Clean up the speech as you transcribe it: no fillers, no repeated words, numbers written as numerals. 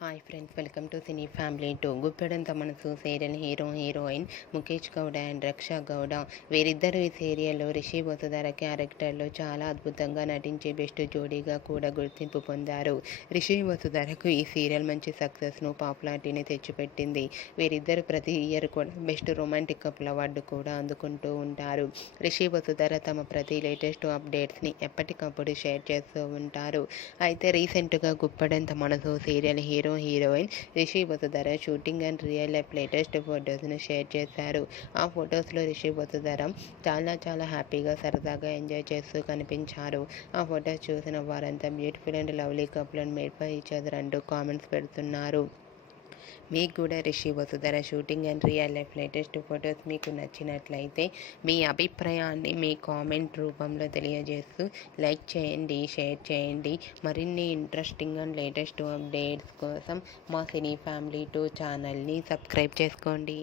Hi friends, welcome to cine family two. Guppedantha Manasu serial heroine Mukesh Gowda and Raksha Gowda వీరిద్దరూ ఈ సీరియల్లో రిషి వసుధర క్యారెక్టర్లో చాలా అద్భుతంగా నటించి బెస్ట్ జోడీగా కూడా గుర్తింపు పొందారు. రిషి వసుధరకు ఈ సీరియల్ మంచి సక్సెస్ను పాపులారిటీని తెచ్చిపెట్టింది. వీరిద్దరు ప్రతి ఇయర్ కూడా బెస్ట్ రొమాంటిక్ కపుల్ అవార్డు కూడా అందుకుంటూ ఉంటారు. రిషి వసుధర తమ ప్రతి లేటెస్ట్ అప్డేట్స్ని ఎప్పటికప్పుడు షేర్ చేస్తూ ఉంటారు. అయితే రీసెంట్గా Guppedantha Manasu serial heroine Rishi Vasudhara shooting and real life latest ఫొటోస్ను షేర్ చేశారు. ఆ ఫొటోస్లో రిషి వసుధర చాలా హ్యాపీగా సరదాగా ఎంజాయ్ చేస్తూ కనిపించారు. ఆ ఫొటోస్ చూసిన వారంతా beautiful and lovely couple and made for each other అంటూ కామెంట్స్ పెడుతున్నారు. మీకు కూడా Rishi Vasudhara shooting and real life latest photos మీకు నచ్చినట్లయితే మీ అభిప్రాయాన్ని మీ కామెంట్ రూపంలో తెలియజేస్తూ లైక్ చేయండి, షేర్ చేయండి. మరిన్ని ఇంట్రెస్టింగ్ అండ్ లేటెస్ట్ అప్డేట్స్ కోసం మా సినీ ఫ్యామిలీ 2 ఛానల్ని సబ్స్క్రైబ్ చేసుకోండి.